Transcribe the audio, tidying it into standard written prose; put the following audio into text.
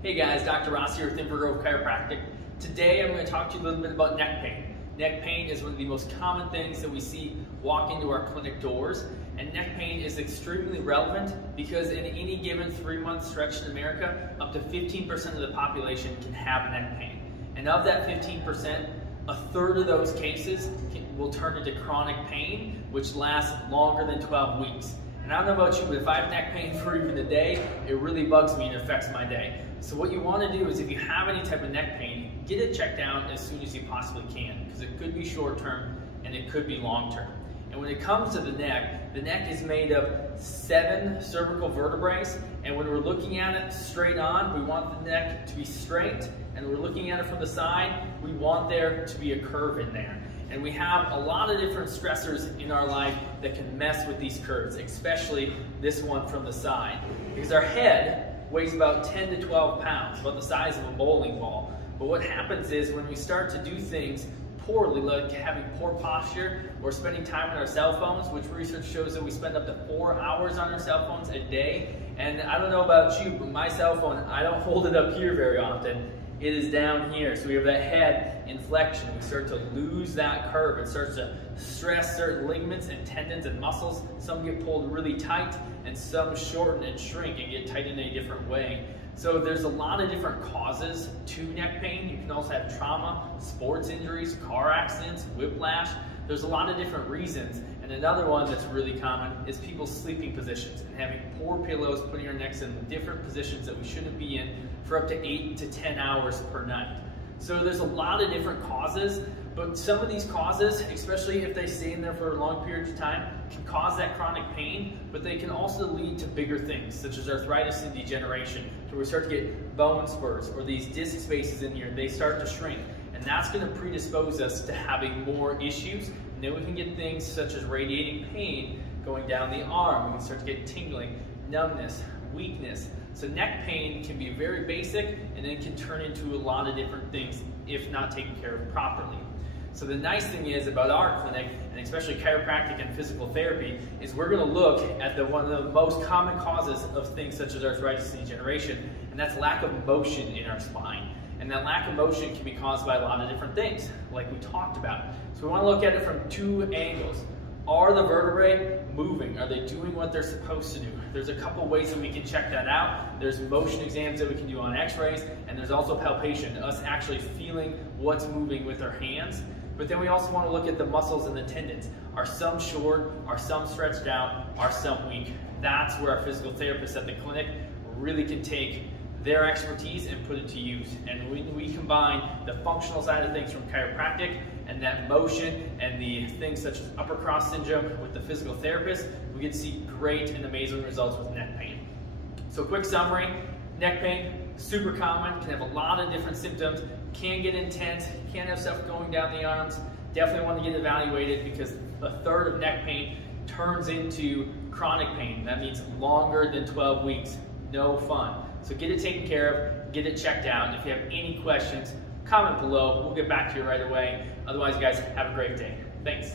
Hey guys, Dr. Ross here with Inver Chiropractic. Today I'm going to talk to you a little bit about neck pain. Neck pain is one of the most common things that we see walk into our clinic doors, and neck pain is extremely relevant because in any given 3-month stretch in America, up to 15% of the population can have neck pain. And of that 15%, a third of those cases will turn into chronic pain, which lasts longer than 12 weeks. And I don't know about you, but if I have neck pain for even a day, it really bugs me and affects my day. So what you want to do is if you have any type of neck pain, get it checked out as soon as you possibly can, because it could be short term and it could be long term. And when it comes to the neck is made of 7 cervical vertebrae, and when we're looking at it straight on, we want the neck to be straight, and when we're looking at it from the side, we want there to be a curve in there. And we have a lot of different stressors in our life that can mess with these curves, especially this one from the side. Because our head weighs about 10 to 12 pounds, about the size of a bowling ball. But what happens is when we start to do things poorly, like having poor posture or spending time on our cell phones, which research shows that we spend up to 4 hours on our cell phones a day. And I don't know about you, but my cell phone, I don't hold it up here very often. It is down here, so we have that head inflection. We start to lose that curve. It starts to stress certain ligaments and tendons and muscles. Some get pulled really tight, and some shorten and shrink and get tightened in a different way. So there's a lot of different causes to neck pain. You can also have trauma, sports injuries, car accidents, whiplash. There's a lot of different reasons. And another one that's really common is people's sleeping positions and having poor pillows, putting our necks in different positions that we shouldn't be in for up to 8 to 10 hours per night. So there's a lot of different causes, but some of these causes, especially if they stay in there for long periods of time, can cause that chronic pain, but they can also lead to bigger things, such as arthritis and degeneration, where we start to get bone spurs or these disc spaces in here, they start to shrink. And that's going to predispose us to having more issues. And then we can get things such as radiating pain going down the arm. We can start to get tingling, numbness, weakness. So neck pain can be very basic and then can turn into a lot of different things if not taken care of properly. So the nice thing is about our clinic, and especially chiropractic and physical therapy, is we're going to look at one of the most common causes of things such as arthritis and degeneration, and that's lack of motion in our spine. And that lack of motion can be caused by a lot of different things, like we talked about. So we want to look at it from 2 angles. Are the vertebrae moving? Are they doing what they're supposed to do? There's a couple ways that we can check that out. There's motion exams that we can do on x-rays, and there's also palpation, us actually feeling what's moving with our hands. But then we also want to look at the muscles and the tendons. Are some short? Are some stretched out? Are some weak? That's where our physical therapists at the clinic really can take their expertise and put it to use. And when we combine the functional side of things from chiropractic and that motion and the things such as upper cross syndrome with the physical therapist, we can see great and amazing results with neck pain. So quick summary, neck pain, super common, can have a lot of different symptoms, can get intense, can have stuff going down the arms. Definitely want to get evaluated because a third of neck pain turns into chronic pain. That means longer than 12 weeks. No fun. So get it taken care of, get it checked out. And if you have any questions, comment below. We'll get back to you right away. Otherwise, you guys have a great day. Thanks.